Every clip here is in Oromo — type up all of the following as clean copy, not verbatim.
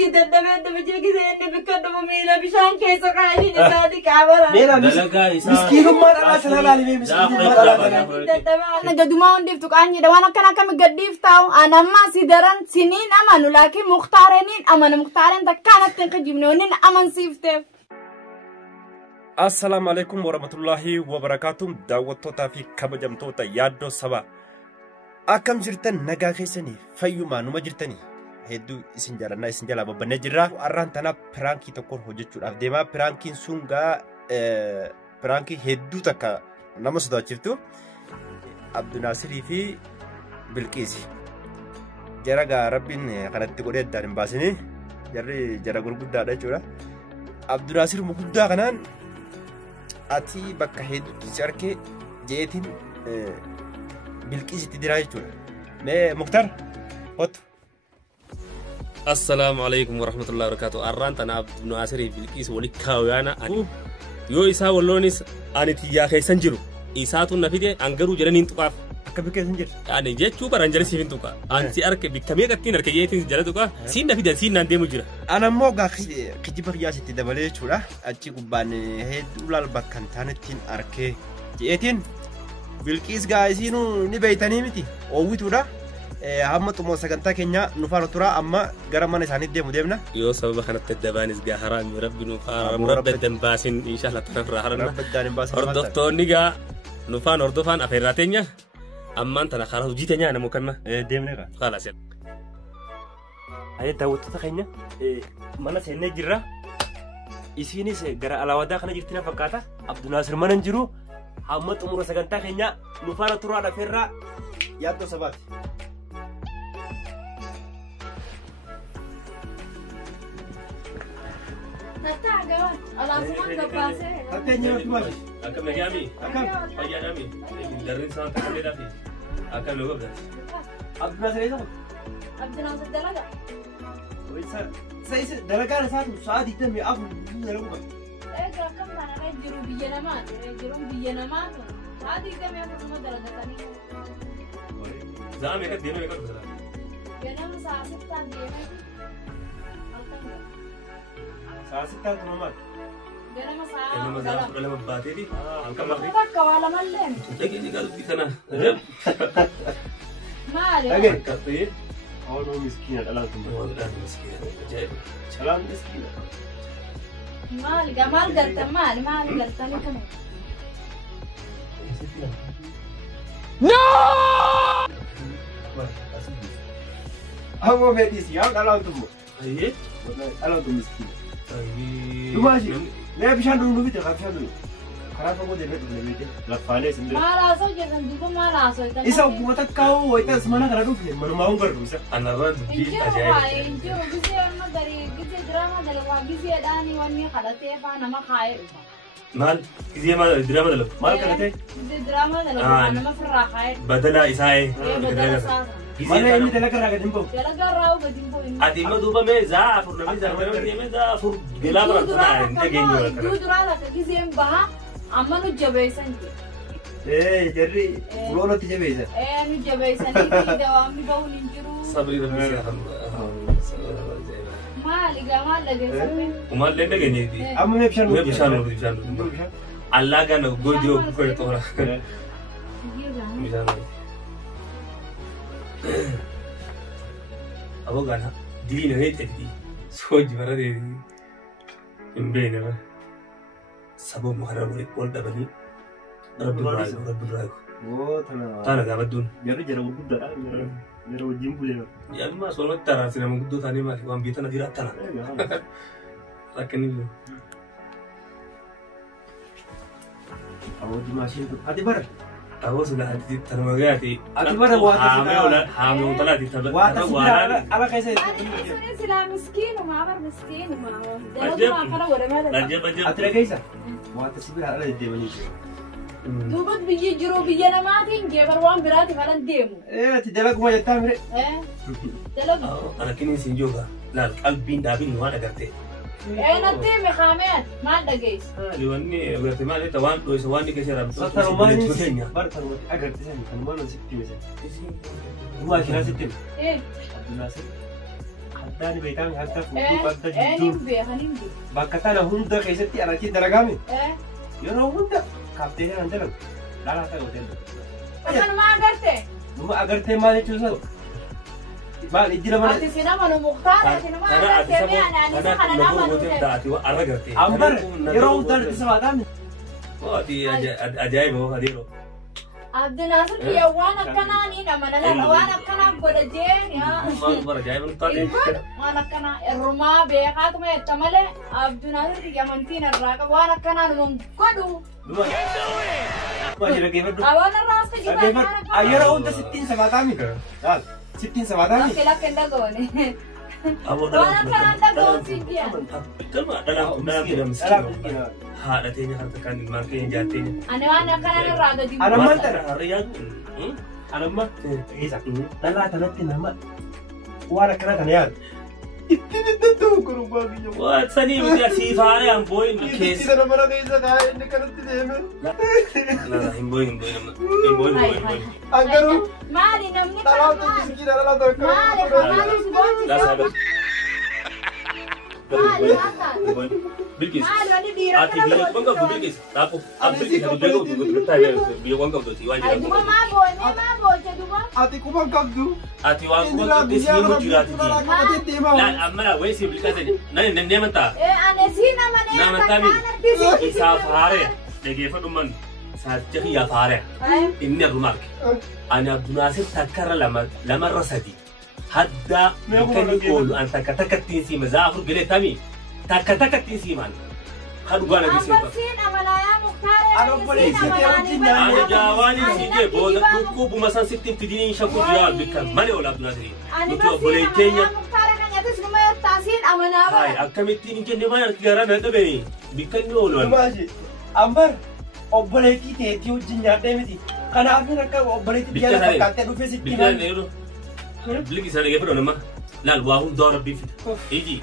يددمت بجيك زي إني بكدم ميلا بشان كيس قاعدين يساعدي كعبرة ميلا مسكين ما أنا سلام عليه مسكين أنا قد ما ندفتك عني ده وأنا كنا كم قديفتاو أنا ما سيدران سنين أمانو لكن مختارين أمان مختارين ده كانت تنقجبنونين أمان سيفتف. السلام عليكم ورحمة الله وبركاته. دعوتوتا في كبجمتوتا يادو سبا أكم جرتن نجا خيسني فيوما نما جرتني هدو إسنجارنا إسنجالا ببنا جرا أران تنا برانكي تكون هجتشون أفديما برانكي سونغا برانكي هدو تكا نما سدا جرتو عبد الناصر في بلقيس جرا ربين كانت تقول دارين باسني جرا غرغد دادا جورا عبد الناصر مقدا كنان أتي بك هدو تشارك جيتين بلقيس تدراي جورا ما مختار هات. السلام عليكم ورحمة الله وبركاته. أرانت أنا عبد الناصر بلقيس ولكاويانا يو إسا ولونيس أنا تيجا خيسان جرو إساتو نفيدة أنجرو جرانين تقاف أكبر كيسنجر أنا جت شو برانجر سيفين تقا أنتي أرك بكمية كتير أرك جيتين جرا تقا سين نفيدة سين ناندي مجرا أنا موجا كجيب رياسة تدبلة شورا أتشي كوبان هيد ولا بكان تانتين أرك جيتين بلقيس جايزينو نبيتاني متي أوي تورا هم تمو سكنتا كينيا نفارو ترى أما غرام من سانيد ديمو ديمنا يو سبب خنا تدبانيس جا حرام ربي نفار رب الدنباسين إن شاء الله تنفر حرنا رب الدنباسين أردفتو نيجا نفان أردفان أفراتينيا أما أنت خلاص جيتني أنا مكمل ديمنا خلاص هاي داوتو تخينيا mana seenee jirra isiinis gara alaawadaa kana jirtina fakkaata Abdul Nasir manan jiru hamma xumura sagantaa keenya nu faana turaadha ferraa yaaddoo sabaati. Tatenya tumashi. Akam najami. Akam. Ayah nami. Darin sana tak ada tapi. Akam logo ber. Abdul Nasir itu. Abdul Nasir dalaga. Wisa. Saya dalaga satu saat itu me aku dalaga. Kam mana jiru biyana mat, jiru biyana mat. Saat itu me aku cuma dalaga tani. Zaman mereka dia mereka bersama. Biyana masa asik tak dia. Saat itu teman. Biyana masa. Kalau membati ni, angkat mati. Tak kawala malam. Jadi ni kalau di sana. Mari. Lagi. Tapi. Orang miskin adalah tumbang. Orang miskin. Jadi. Salam miskin. Mali, gamal garta mali garta ni kamu. No! Aku medis ya dalam tumbang. Ayah. Dalam tumbang miskin. Ayah. Tu masih. Ni bisa dulu kita bisa dulu. Karena kamu jadi tu lebih. Lapannya sendiri. Malah so jangan juga malah so. Isa buat kau, itu semana kerana tu mana mau berusaha. Anak tu Injil wahai, injil bisa orang dari bisa drama dari wah bisa ada ni wani kalau tepa nama kaya. Mal, ini mal drama dulu. Mal kerana Bisa drama dari wah nama ferah kaya. Badala isai. Badala sah. mana ini telah kerana jemput. Jalan rau bajimpo ini. Adi mah dua me zafur, nabi zafur, nabi zafur. Gelap rasa, ini genjol. Itu drama tak kisi yang bah, amma nu jabaisan je. Jadi pulau nanti jadi bisa. Nu jabaisan ini dawam ni bau ninjuru. Sabri nabi zafur. Mali gamal lagi sampai. Umat lain dah genjol. Amma ni bisa Gue bisa nol. Allah kan gojo kuat orang. Bisa nol. Aku kan diri ni tadi. Soji mana dia? Imbe ni lah. Sabu muharram ni pol dah bani. Rabbi Ragu. Oh, tanah. Tanah dah badun. Biar dia jalan budak dah. Biar ujung boleh. Ya mas, soalnya tanah sini mau gudu tani mas. Wan bitan nanti tanah. Lakin ini. Awak di masjid tu. Hati bar. Aku sudah hati termaga hati. Hati bar buat hamil udah di tablet. Ala kaisa. Ini sila miskin, umar miskin, umar. Jadi makan orang mana? Raja baca. Hati kaisa. Buat sibir ala dia bani. Dubat biji juru biji nama ting, jebar wan berarti malah demo. Tidak aku mau jatah mere. Dalam. Anak ini sih juga. Nah, albin dabin mana karte. Nanti mekamet, mana guys? Liwan ni berarti mana tawan, doa sewan ni keseram. Satu rumah ni, bar taruh agar tiada kan mana sih tim macam. Dua kira sih tim. Nasir. addaan beekan hanga fuudhuu wanta Eenyuun jidduu beekan hin beeku. bakka tana hunda keessatti alatti dalagame yeroo hunda kaafteerii kan dalagu dhalaa ta'e hoteelli. Kanuma agarte. Numa agartee maal jechuun sana maal ijjira mana. Ati sinama nu muktaara sinama agarte mi'aan anisa kana nama nu ta'e. Ambar yeroo hundaan itti sabaadhaan. Ajaa'iba adiiroo. Abdinaasir kiyya waan akkanaa ni amanana waan akkanaa godha jeen Maal ajaa'iba nu taate. waan akkanaa irrumaa beekaatuma jetta malee Abdinaasir kiyya amantiin irraa qabu waan akkanaa numa godhu. Maal dhaggeeffadhu. Abaan irraa as Dhaggeeffadhu. Yeroo hunda sittiin sabaadhaan laal sittiin sabaadhaan. Lakke dhagoone. Waan akkanaa dhagoon fiddiya. Kalma dhalaan haadha teenya harka kan ilmaan keenya jaatteenya. Ani waan akkanaa irraa gadi. Anamman tana. Harriyyaa Anamma isa dhalaa tanatti nama waan akkanaa kana yaadu. Ittiin iddoo gurbaa biyya. waan sanii miti asii faaree an booyin Ittiin keessa. sana mana keessa kaa'ee inni kanatti deeme. Hin booyin hin booyin. Angaruu Maali namni dhalaatu kana miskiina dhalaa tokko. maali si boonsi Laasaa maali haasaan Bilkis. maali wani dhiira Ati biyya waan qabdu Bilkis. Laafuu. Bilkis ati biyya qabdu gurgurtaa biyya waan qabdu waan ay duba jedhamu. maa boone maa booche duba Ati kuma qabdu. Ati waan qabdu siin mu jiraati. Laal amma wayi si bilkaasa nan neeman ta'a. ane si nama ne Nama tami. Isaaf haaree dhageeffadhu man saarcha kiyyaaf haaree inni arrumaarke. Ani Abdunaasir takkarra lamarra sadi. Haddaa kan inni oolu an takka ittiin siima zaafur galee tami takka ittiin siimaan. Kan dhugaa na gisee amma siin amanaayaa muktaaree Ano obboleessi kee wajjin Ani jaawaan siitee booda dhukkubuma san sittiin fidiniin shakku jiraa bikkan malee oolu Abdunaasir. ani Nuti obboleetteenya. muktaaree kan nyaata sinuma yottaa siin amanaa Hai bara akkamittiin hin jenne waan harki garaa na dhabee bikkan inni oolu. Dhumaashi ambar obboleettii teetii wajjin nyaadhee miti. Kanaaf akka obboleettii biyya fakkaattee dhufee sitti Bilkis yeroo Bilkis sana dhageeffadhu nama laal waa hundaa rabbii fida. Iji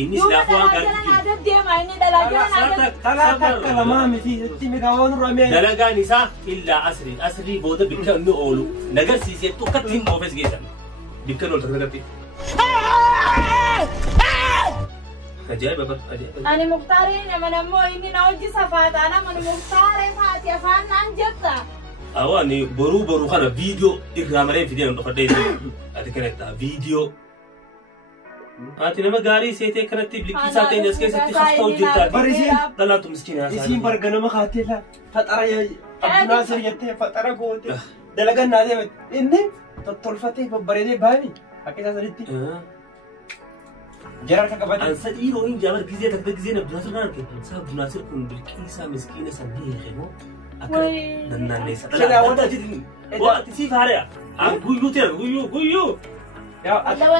inni silaaf waan gaarii dalagaa deema inni dalagaa Dhalaa takka lamaa miti sitti migaawwan ramee. dalagaan isaa illaa asrii booda bikka inni oolu nagarsiisee tokkatti hin oofes geessan bikkan ol takkatti. Ajaa'iba bar ajaa'iba. ani muktaaree nama nammoo inni na hojii safaataa nama muktaaree faati afaan naan jetta. Awwaani boruu kana viidiyoo irraa maree fidee dhufadhee ati kanatti viidiyoo. Ati nama gaarii seetee kanatti Bilkisaa ta'e as keessatti haftaa hojjettaati. Barisiin dhalaatu miskiina isiin barga nama kaatee la faxara Abdunaasir jettee faxara goote dalagan naa deemte inni tottolfatee babbareedee baani akka isaa saditti jaraa kan qabate. Ansa dhiiroo hin jaabar gizee takka gizee Abdunaasir naan arge. Abdunaasir kun Bilkisaa miskiina san beekee moo akka nannaanneessa. Dhalaa wanta jitin waanti siif haare'a. Guyyuu teera guyyuu.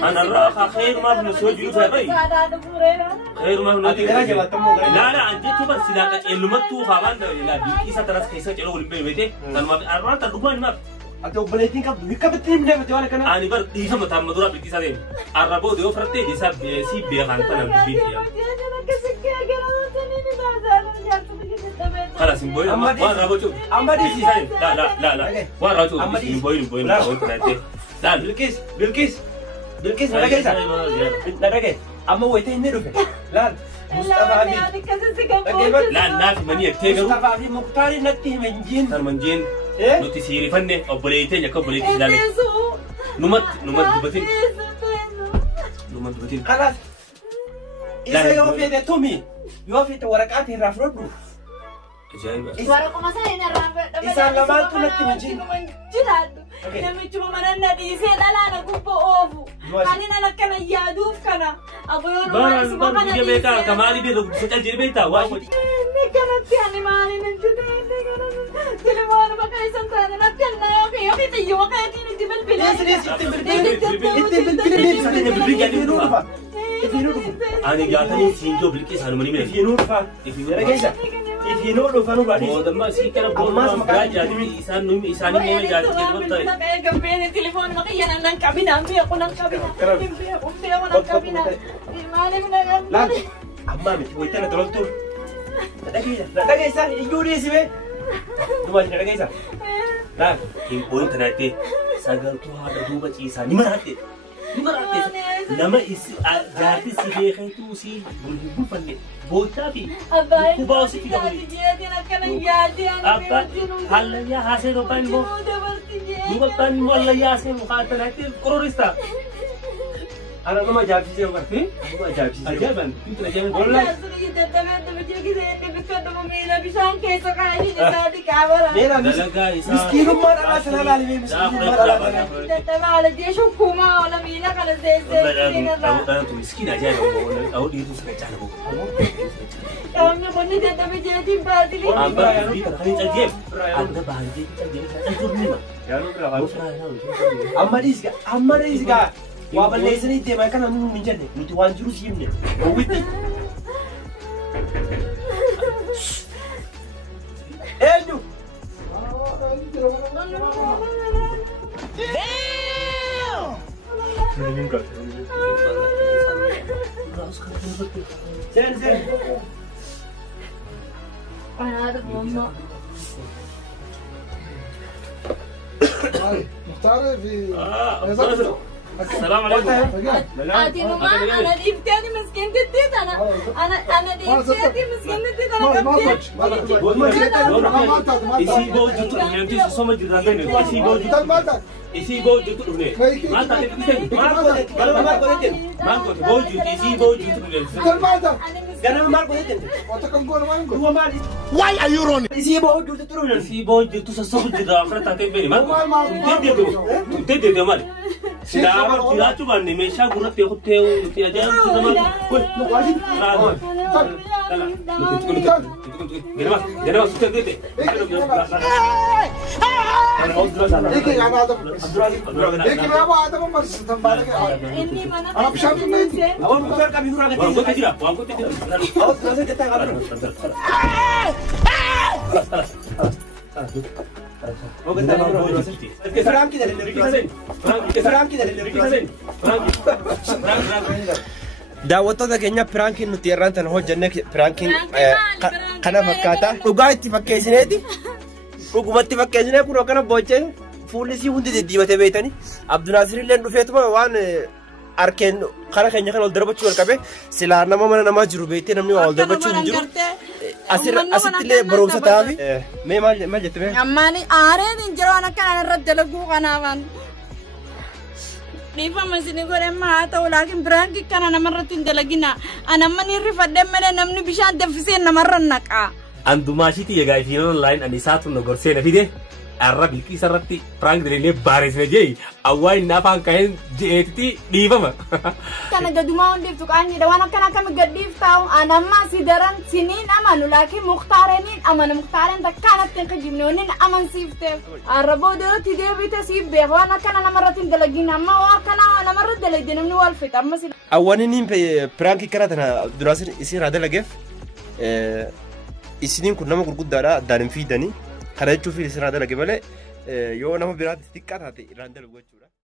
Anarraa khayrumaaf nu soo jiru ta'e khayrumaaf nu Ati gara jabaatamoo gara laala anjeetu bar silaa qaceellumattuu haabaan la Bilkisaa taras keessa celoo waliin beekte kanumaaf arraan tan dhugaan himaaf. ati obboleettiin qabdu bikka bitti hin deemte waan akkana. Ani bar dhiifama taamma dura Bilkisaa ta'e arraboo deeoo farattee isaa si beekan tanan bibbiitti. Khalas hin booyin waan raaboo cuutu. Amma Bilkisaa la waan raaboo cuutu hin booyin waan ta'e. Laal Bilkis na dhageessa. Na dhagee amma wayita inni dhufe laal Mustafaa fi laal naaf manii ettee garuu Mustafaa fi Muktaari natti himanjiin. tarmanjeen nuti siirifanne obboleettii akka obboleettii ilaalle numatti dubatin Kanaaf isa yoo fedhe tumi yoo fedhe waraqaa irraa fudhadhu. ajaa'iba Waraquma sana hin arraanfadha. Isaan lamaantu natti himanjiin. Jiraadhu. Namichuma mananna dhiisee dhalaana gubboo oofu. Kan inni akkana yaaduuf kana. Abboyoon waan isuma kana biyya beekaa akka maalii beekaa guddisa caljiiri beektaa waan inni kanatti ani maaliin hin jira inni kanatti. Tilimaanuma kan isan taane natti annaa yookiin xiyyoo kaatiin itti bilbilee. ani gaatanii siinjoo Bilkisaa numa ni mine Ifiinuu dhufanu baadhi. boodammaa sii kana boodammaa biraa jaati isaanii meema jaati jedhamu ta'e Gambeen telefoon makiyyan nan qabina beeku nan qabina beeku nan qabina maaliif na Laal qabna ammaa miti wayita na toltu. Na dhageessa iyyuu dhiisime. Dumaati na dhageessa. Laal hin booyin tanaatti sagaltuu haadha duuba ciisaa ni maraadde لما جاتي سيخي توسي بالفن بوتا في أبا كوباوسي في جاتي جاتي أنا كان جاتي أبا هلا يا حسين وبان مو بان والله يا حسين مخاطرات كوريستا أنا ما جاب شيء وقتي ما جاب شيء أجابن كنت أجابن والله मेरा मिस्किन मर रहा था लाली में मिस्किन मर रहा था तो मिस्किन अजय और ये दूसरा चाल वो हमने बन्नी देता भी जेती बात ही अब भी कहीं अजय अंदर बाहर जी अजय नहीं यार अम्मा इसका وابل ليزني تي ما كان من جنة نتوان جروس يمني وودي ايدو سين انا عارف ماما مختار في السلام عليكم. آتي ماما أنا ديفتاني مسكين تديت أنا ديفتاني مسكين تديت أنا كبديت. إسي بوج جتو نيمتي سوما جرادين إسي بوج إسي بوج جتو نه ما تاني كيسين ما كنت بوج جتو إسي بوج جتو نه Ganun mal ko din. وتكم كون ما يمكن Duwa mal. Why are you running? Isi mo dito turunan. إسي بوج جتو سسوق جدا أخرى تاتي بني ما تدي دو مال سلام تراجو بني ميشا غرق تيخو تيو تيجان سلام كل جنوا سكتة لكن أنا هذا لكن أنا هذا ما مرسل إني ما أنا بشرط ما Awal bukan kami kurang وانكو تجرا وانكو تجرا Awal selesai kita ngapain? Oh kita ngapain? Seram kita daawwattoota keenya piraankiin nuti irraan tan hojjenne piraankiin kana fakkaata dhugaa itti fakkeessineeti dhugumatti fakkeessinee kun akkana boochee fuulli isii hundi diddiimatee beeytanii Abdunaasir illee dhufeetuma waan arkeen kara keenya kan ol darbachuu wal qabe silaa nama mana namaa jiru beeytee namni waa ol darbachuu hin jiru asitti illee barumsa ta'aafi mee maal jette mee ammaani aareen hin jiru ana kana irratti dalaguu kanaafan Nifa masini gore maa ta'u laakiin biraanki kana namarratti hin dalagina anamma ni rifadhe malee namni bishaan danfisee namarra naqa Andumaashiti egaa ifiin online ani isaatu na gorsee na fide arra bilqii sarratti prank direelee baareesne jee awwaa inni afaan ka'een jeetiti dhiifama. Kana gadumaa hundeeftu qaanyiidha waan akkana akkami gadhiif taa'u anamma si daran siniin amanu laakiin mukhtaareniin amana mukhtaaren takkaanatti hin kijibne waniin amansiifteef arra boodatti deebite siif beeka waan akkana namarratti hin dalagin amma waa akkana namarratti dalagde namni wal fixa amma si awwaniin prank kana tana Abdunaasir isin raa dalageef isiniin kun nama gurguddaadha addaan hin fiidanii kana jechuuf isin raa dalage malee yoo nama biraatti xiqqaa taate irraan dalagu jechuudha.